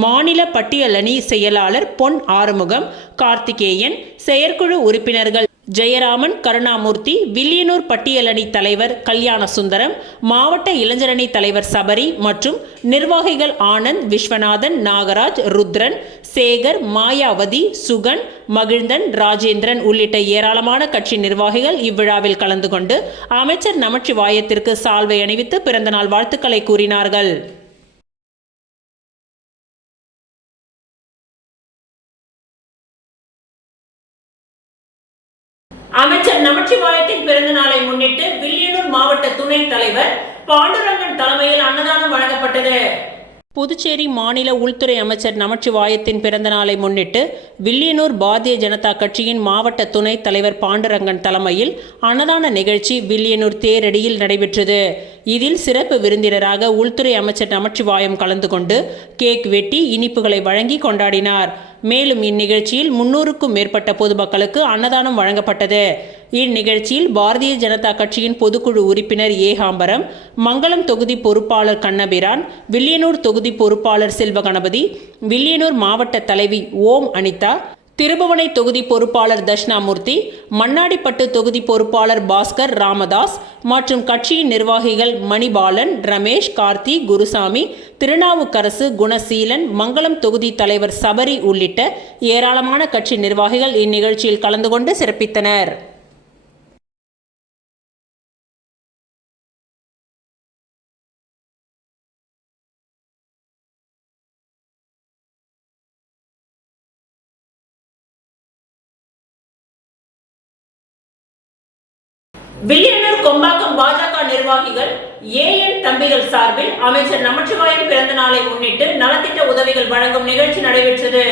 மாநில பட்டியலணி செயலாளர் பொன் ஆறுமுகம், கார்த்திகேயன், செயற்குழு உறுப்பினர்கள் ஜெயராமன், கருணாமூர்த்தி, வில்லியனூர் பட்டியலணி தலைவர் கல்யாண சுந்தரம், மாவட்ட இளைஞரணி தலைவர் சபரி மற்றும் நிர்வாகிகள் ஆனந்த், விஸ்வநாதன், நாகராஜ், ருத்ரன், சேகர், மாயாவதி, சுகன், மகிழ்ந்தன், ராஜேந்திரன் உள்ளிட்ட ஏராளமான கட்சி நிர்வாகிகள் இவ்விழாவில் கலந்து கொண்டு அமைச்சர் நமச்சிவாயத்திற்கு சால்வை அணிவித்து பிறந்தநாள் வாழ்த்துக்களை கூறினார்கள். அமைச்சர் நமச்சிவாயத்தின் பிறந்த நாளை முன்னிட்டு வில்லியனூர் மாவட்ட துணைத் தலைவர் பாண்டுரங்கன் தலைமையில் அன்னதானம் வழங்கப்பட்டது. புதுச்சேரி மாநில உள்துறை அமைச்சர் நமச்சிவாயத்தின் பிறந்த நாளை முன்னிட்டு வில்லியனூர் பாரதிய ஜனதா கட்சியின் மாவட்ட துணைத் தலைவர் பாண்டுரங்கன் தலைமையில் அன்னதான நிகழ்ச்சி வில்லியனூர் தேரடியில் நடைபெற்றது. இதில் சிறப்பு விருந்தினராக உள்துறை அமைச்சர் நமச்சிவாயம் கலந்து கொண்டு கேக் வெட்டி இனிப்புகளை வழங்கி கொண்டாடினார். மேலும் இந்நிகழ்ச்சியில் 300க்கும் மேற்பட்ட பொதுமக்களுக்கு அன்னதானம் வழங்கப்பட்டது. இந்நிகழ்ச்சியில் பாரதிய ஜனதா கட்சியின் பொதுக்குழு உறுப்பினர் ஏகாம்பரம், மங்களம் தொகுதி பொறுப்பாளர் கண்ணபிரான், வில்லியனூர் தொகுதி பொறுப்பாளர் செல்வகணபதி, வில்லியனூர் மாவட்ட தலைவி ஓம் அனிதா, திருபுவனை தொகுதி பொறுப்பாளர் தட்சிணாமூர்த்தி, மண்ணாடிப்பட்டு தொகுதி பொறுப்பாளர் பாஸ்கர் ராமதாஸ் மற்றும் கட்சியின் நிர்வாகிகள் மணிபாலன், ரமேஷ், கார்த்தி, குருசாமி, திருநாவுக்கரசு, குணசீலன், மங்களம் தொகுதி தலைவர் சபரி உள்ளிட்ட ஏராளமான கட்சி நிர்வாகிகள் இந்நிகழ்ச்சியில் கலந்து கொண்டு சிறப்பித்தனர். வில்லியனூர் கொம்பாக்கம் பாஜக நிர்வாகிகள் ஏஎன் தம்பிகள் சார்பில் அமைச்சர் நமச்சிவாயம் பிறந்த நாளை முன்னிட்டு நலத்திட்ட உதவிகள் வழங்கும் நிகழ்ச்சி நடைபெற்றது.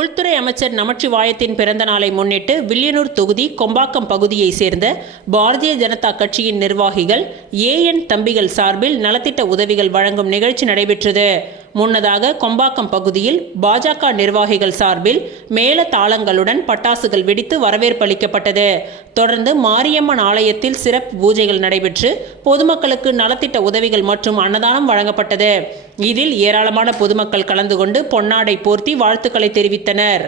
உள்துறை அமைச்சர் நமச்சிவாயத்தின் பிறந்த நாளை முன்னிட்டு வில்லியனூர் தொகுதி கொம்பாக்கம் பகுதியை சேர்ந்த பாரதிய ஜனதா கட்சியின் நிர்வாகிகள் ஏஎன் தம்பிகள் சார்பில் நலத்திட்ட உதவிகள் வழங்கும் நிகழ்ச்சி நடைபெற்றது. முன்னதாக கொம்பாக்கம் பகுதியில் பாஜக நிர்வாகிகள் சார்பில் மேல தாளங்களுடன் பட்டாசுகள் வெடித்து வரவேற்பளிக்கப்பட்டது. தொடர்ந்து மாரியம்மன் ஆலயத்தில் சிறப்பு பூஜைகள் நடைபெற்று பொதுமக்களுக்கு நலத்திட்ட உதவிகள் மற்றும் அன்னதானம் வழங்கப்பட்டது. இதில் ஏராளமான பொதுமக்கள் கலந்து கொண்டு பொன்னாடை போர்த்தி வாழ்த்துக்களை தெரிவித்தனர்.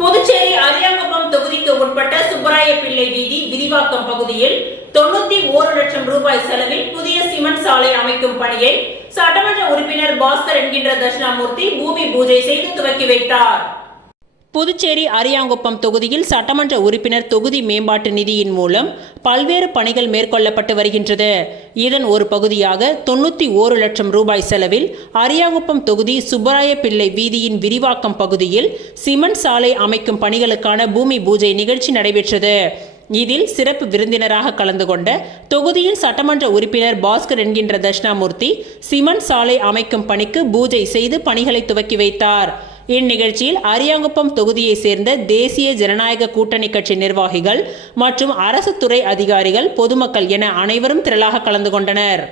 புதுச்சேரி அரியாங்குப்பம் தொகுதிக்கு உட்பட்ட சுப்பராயப்பிள்ளை வீதி விரிவாக்கம் பகுதியில் 91 லட்சம் ரூபாய் செலவில் புதிய சிமெண்ட் சாலை அமைக்கும் பணியை சட்டமன்ற உறுப்பினர் பாஸ்கர் என்கின்ற தட்சிணாமூர்த்தி பூமி பூஜை செய்து துவக்கி வைத்தார். புதுச்சேரி அரியாங்குப்பம் தொகுதியில் சட்டமன்ற உறுப்பினர் தொகுதி மேம்பாட்டு நிதியின் மூலம் பல்வேறு பணிகள் மேற்கொள்ளப்பட்டு வருகின்றது. இதன் ஒரு பகுதியாக 91 லட்சம் ரூபாய் செலவில் அரியாங்குப்பம் தொகுதி சுப்பராய பிள்ளை வீதியின் விரிவாக்கம் பகுதியில் சிமெண்ட் சாலை அமைக்கும் பணிகளுக்கான பூமி பூஜை நிகழ்ச்சி நடைபெற்றது. இதில் சிறப்பு விருந்தினராக கலந்து கொண்ட தொகுதியின் சட்டமன்ற உறுப்பினர் பாஸ்கர் என்கின்ற தட்சிணாமூர்த்தி சிமெண்ட் சாலை அமைக்கும் பணிக்கு பூஜை செய்து பணிகளை துவக்கி வைத்தார். இந்நிகழ்ச்சியில் அரியாங்குப்பம் தொகுதியை சேர்ந்த தேசிய ஜனநாயக கூட்டணி கட்சி நிர்வாகிகள் மற்றும் அரசு துறை அதிகாரிகள், பொதுமக்கள் என அனைவரும் திரளாக கலந்து கொண்டனர்.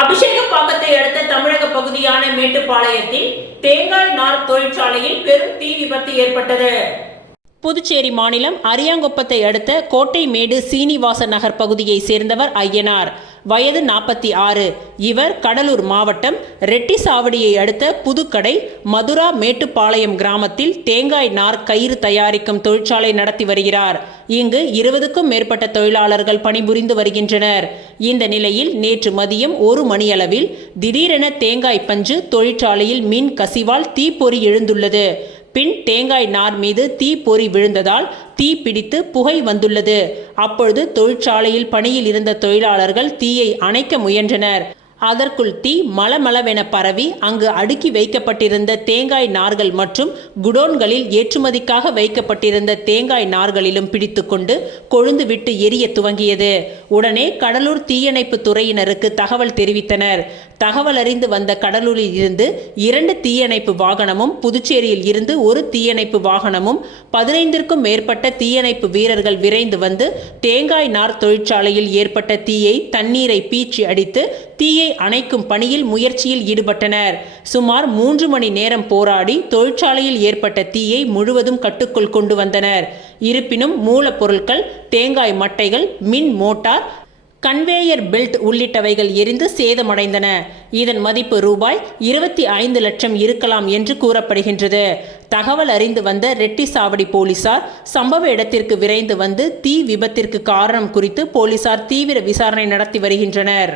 அபிஷேகப்பாக்கத்தை அடுத்த தமிழக பகுதியான மேட்டுப்பாளையத்தில் தேங்காய் நார் தொழிற்சாலையில் பெரும் தீ விபத்து ஏற்பட்டது. புதுச்சேரி மாநிலம் அரியாங்குப்பத்தை அடுத்த கோட்டைமேடு சீனிவாச நகர் பகுதியை சேர்ந்தவர் ஐயனார். வயது 46. இவர் கடலூர் மாவட்டம் ரெட்டிசாவடியை அடுத்த புதுக்கடை மதுரா மேட்டுப்பாளையம் கிராமத்தில் தேங்காய் நார் கயிறு தயாரிக்கும் தொழிற்சாலை நடத்தி வருகிறார். இங்கு 20க்கும் மேற்பட்ட தொழிலாளர்கள் பணிபுரிந்து வருகின்றனர். இந்த நிலையில் நேற்று மதியம் 1 மணியளவில் திடீரென தேங்காய் பஞ்சு தொழிற்சாலையில் மின் கசிவால் தீப்பொறி எழுந்துள்ளது. பின் தேங்காய் நார் மீது தீப்பொறி விழுந்ததால் தீ பிடித்து புகை வந்துள்ளது. அப்பொழுது தொழிற்சாலையில் பணியில் இருந்த தொழிலாளர்கள் தீயை அணைக்க முயன்றனர். அதற்குள் தீ மளமளவென பரவி அங்கு அடுக்கி வைக்கப்பட்டிருந்த தேங்காய் நார்கள் மற்றும் குடோன்களில் ஏற்றுமதிக்காக வைக்கப்பட்டிருந்த தேங்காய் நார்களிலும் பிடித்துக்கொண்டு கொழுந்துவிட்டு எரிய துவங்கியது. உடனே கடலூர் தீயணைப்பு துறையினருக்கு தகவல் தெரிவித்தனர். தகவல் அறிந்து வந்த கடலூரில் இருந்து 2 தீயணைப்பு வாகனமும், புதுச்சேரியில் இருந்து 1 தீயணைப்பு வாகனமும், 15ற்கும் மேற்பட்ட தீயணைப்பு வீரர்கள் விரைந்து வந்து தேங்காய் நார் தொழிற்சாலையில் ஏற்பட்ட தீயை தண்ணீரை பீச்சி அடித்து தீயை அணைக்கும் பணியில் முயற்சியில் ஈடுபட்டனர். சுமார் 3 மணி நேரம் போராடி தொழிற்சாலையில் ஏற்பட்ட தீயை முழுவதும் கட்டுக்குள் கொண்டு வந்தனர். இருப்பினும் மூலப்பொருட்கள், தேங்காய் மட்டைகள், மின் மோட்டார், கன்வேயர் பெல்ட் உள்ளிட்டவைகள் எரிந்து சேதமடைந்தன. இதன் மதிப்பு ரூபாய் 25 லட்சம் இருக்கலாம் என்று கூறப்படுகின்றது. தகவல் அறிந்து வந்த ரெட்டிசாவடி போலீசார் சம்பவ இடத்திற்கு விரைந்து வந்து தீ விபத்திற்கு காரணம் குறித்து போலீசார் தீவிர விசாரணை நடத்தி வருகின்றனர்.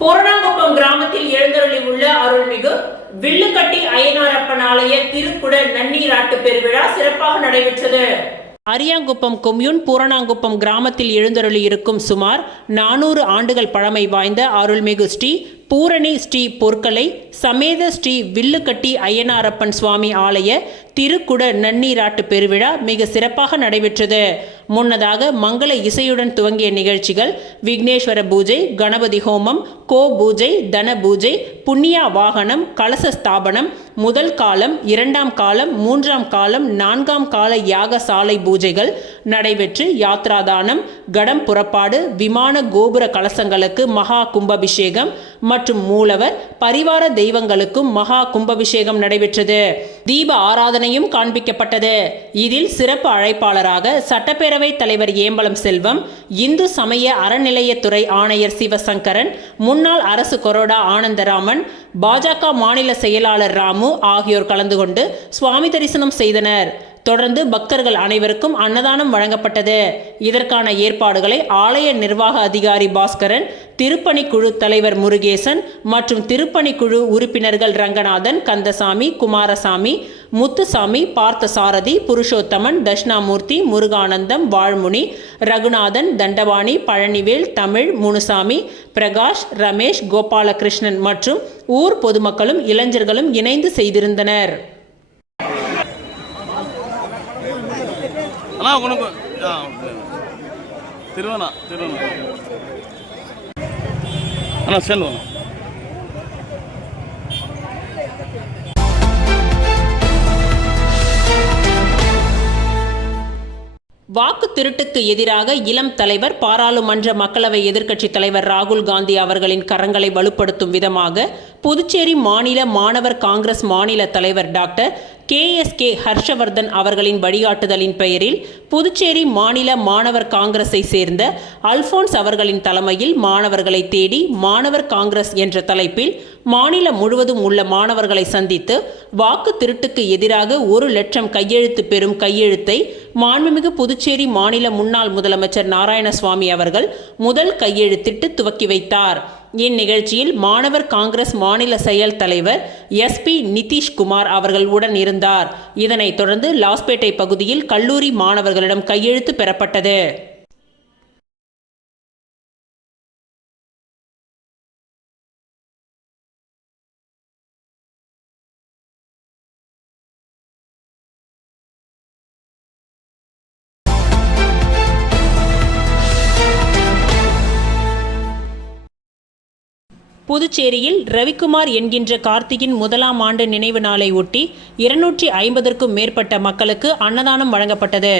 பூரணாங்குப்பம் கிராமத்தில் எழுந்தருளி உள்ள அருள்மிகு வில்லுக்கட்டி அய்யனாரப்பன் ஆலய திருக்குட நன்னீராட்டு பெருவிழா சிறப்பாக நடைபெற்றது. அரியாங்குப்பம் கொம்யூன் பூரணாங்குப்பம் கிராமத்தில் எழுந்தருளி இருக்கும் சுமார் 400 ஆண்டுகள் பழமை வாய்ந்த அருள்மிகு ஸ்ரீ பூரணி ஸ்ரீ பொற்கலை சமேத ஸ்ரீ வில்லுக்கட்டி அய்யனாரப்பன் சுவாமி ஆலய திருக்குட நன்னீராட்டு பெருவிழா மிக சிறப்பாக நடைபெற்றது. முன்னதாக மங்கள இசையுடன் துவங்கிய நிகழ்ச்சிகள் விக்னேஸ்வர பூஜை, கணபதி ஹோமம், கோ பூஜை, தன பூஜை, புண்ணியா வாகனம், கலச ஸ்தாபனம், முதல் காலம், 2ஆம் காலம், 3ஆம் காலம், 4ஆம் கால யாக சாலை பூஜைகள் நடைபெற்று யாத்ராதானம், கடம் புறப்பாடு, விமான கோபுர கலசங்களுக்கு மகா கும்பாபிஷேகம் மற்றும் மூலவர் பரிவார தெய்வங்களுக்கும் மகா கும்பாபிஷேகம் நடைபெற்றது. தீப ஆராதனையும் காண்பிக்கப்பட்டது. இதில் சிறப்பு அழைப்பாளராக சட்டப்பேரவை தலைவர் ஏம்பலம் செல்வம், இந்து சமய அறநிலையத்துறை ஆணையர் சிவசங்கரன், முன்னாள் அரசு கொறடா ஆனந்தராமன், பாஜக மாநில செயலாளர் ராமு ஆகியோர் கலந்து கொண்டு சுவாமி தரிசனம் செய்தனர். தொடர்ந்து பக்தர்கள் அனைவருக்கும் அன்னதானம் வழங்கப்பட்டது. இதற்கான ஏற்பாடுகளை ஆலய நிர்வாக அதிகாரி பாஸ்கரன், திருப்பணிக்குழு தலைவர் முருகேசன் மற்றும் திருப்பணிக்குழு உறுப்பினர்கள் ரங்கநாதன், கந்தசாமி, குமாரசாமி, முத்துசாமி, பார்த்தசாரதி, புருஷோத்தமன், தட்சிணாமூர்த்தி, முருகானந்தம், வாழ்முனி, ரகுநாதன், தண்டபாணி, பழனிவேல், தமிழ், முனுசாமி, பிரகாஷ், ரமேஷ், கோபாலகிருஷ்ணன் மற்றும் ஊர் பொதுமக்களும் இளைஞர்களும் இணைந்து செய்திருந்தனர். அண்ணா உனக்கு திருவண்ணா அண்ணா சேர்ந்து வாக்கு திருட்டுக்கு எதிராக இளம் தலைவர் பாராளுமன்ற மக்களவை எதிர்க்கட்சித் தலைவர் ராகுல் காந்தி அவர்களின் கரங்களை வலுப்படுத்தும் விதமாக புதுச்சேரி மாநில மாணவர் காங்கிரஸ் மாநில தலைவர் டாக்டர் KSK ஹர்ஷவர்தன் அவர்களின் வழிகாட்டுதலின் பெயரில் புதுச்சேரி மாநில மாணவர் காங்கிரஸை சேர்ந்த அல்போன்ஸ் அவர்களின் தலைமையில் மாணவர்களை தேடி மாணவர் காங்கிரஸ் என்ற தலைப்பில் மாநிலம் முழுவதும் உள்ள மாணவர்களை சந்தித்து வாக்கு திருட்டுக்கு எதிராக 1 லட்சம் கையெழுத்து பெறும் கையெழுத்தை மாண்புமிகு புதுச்சேரி மாநில முன்னாள் முதலமைச்சர் நாராயணசுவாமி அவர்கள் முதல் கையெழுத்திட்டு துவக்கி வைத்தார். இந்நிகழ்ச்சியில் மாணவர் காங்கிரஸ் மாநில செயல் தலைவர் SP நிதிஷ்குமார் அவர்கள் உடன் இருந்தார். இதனைத் தொடர்ந்து லாஸ்பேட்டை பகுதியில் கல்லூரி மாணவர்களிடம் கையெழுத்து பெறப்பட்டது. புதுச்சேரியில் ரவிக்குமார் என்கின்ற கார்த்திகின் 1ஆம் ஆண்டு நினைவு நாளை ஒட்டி 250க்கும் மேற்பட்ட மக்களுக்கு அன்னதானம் வழங்கப்பட்டது.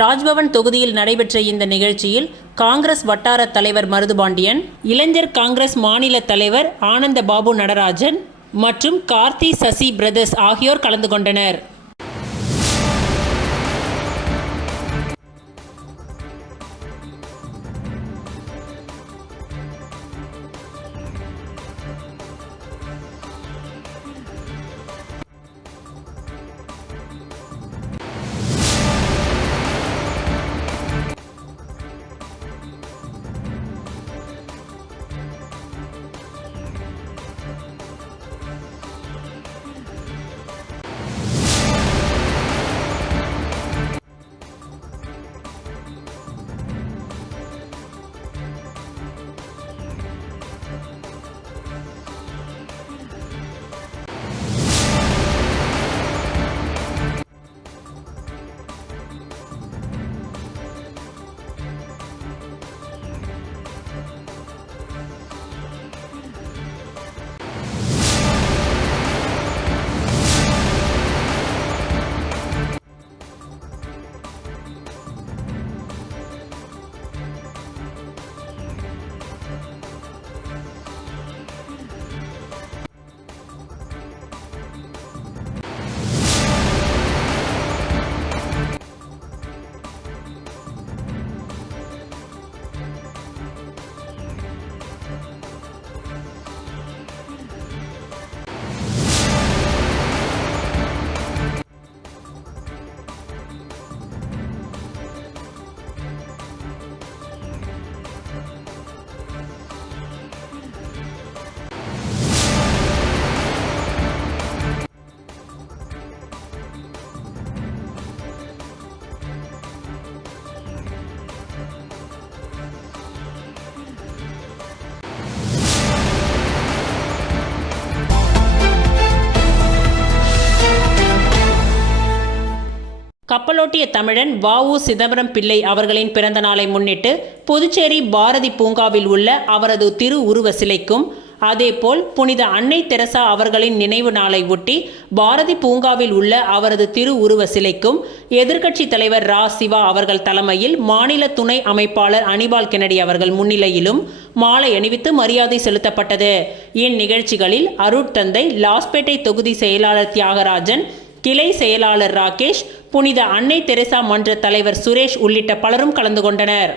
ராஜ்பவன் தொகுதியில் நடைபெற்ற இந்த நிகழ்ச்சியில் காங்கிரஸ் வட்டார தலைவர் மருதுபாண்டியன், இளைஞர் காங்கிரஸ் மாநில தலைவர் ஆனந்த பாபு நடராஜன் மற்றும் கார்த்தி சசி பிரதர்ஸ் ஆகியோர் கலந்து கொண்டனர். கப்பலோட்டிய தமிழன் வ.உ. சிதம்பரம் பிள்ளை அவர்களின் பிறந்த நாளை முன்னிட்டு புதுச்சேரி பாரதி பூங்காவில் உள்ள அவரது திரு உருவ சிலைக்கும், அதேபோல் புனித அன்னை தெரசா அவர்களின் நினைவு நாளை ஒட்டி பாரதி பூங்காவில் உள்ள அவரது திரு உருவ சிலைக்கும் எதிர்க்கட்சி தலைவர் ரா. சிவா அவர்கள் தலைமையில் மாநில துணை அமைப்பாளர் அனிபால் கென்னடி அவர்கள் முன்னிலையிலும் மாலை அணிவித்து மரியாதை செலுத்தப்பட்டது. இந்நிகழ்ச்சிகளில் அருட்தந்தை, லாஸ்பேட்டை தொகுதி செயலாளர் தியாகராஜன், கிளை செயலாளர் ராகேஷ், புனித அன்னை தெரசா மன்ற தலைவர் சுரேஷ் உள்ளிட்ட பலரும் கலந்து கொண்டனர்.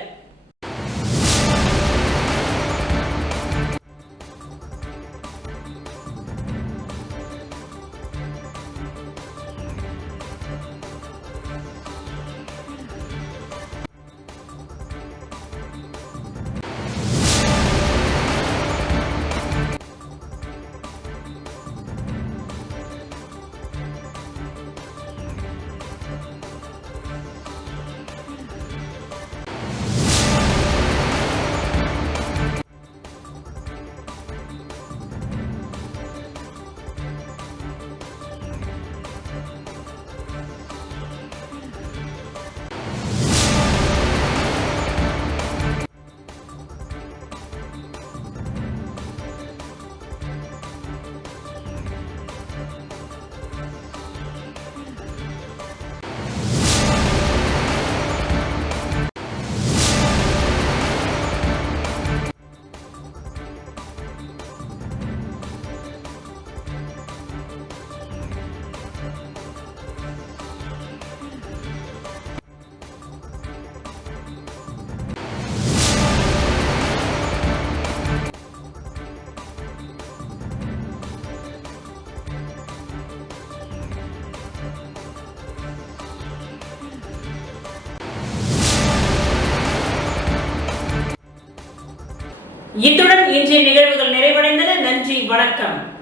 இத்துடன் இன்றைய நிகழ்வுகள் நிறைவடைந்தன. நன்றி, வணக்கம்.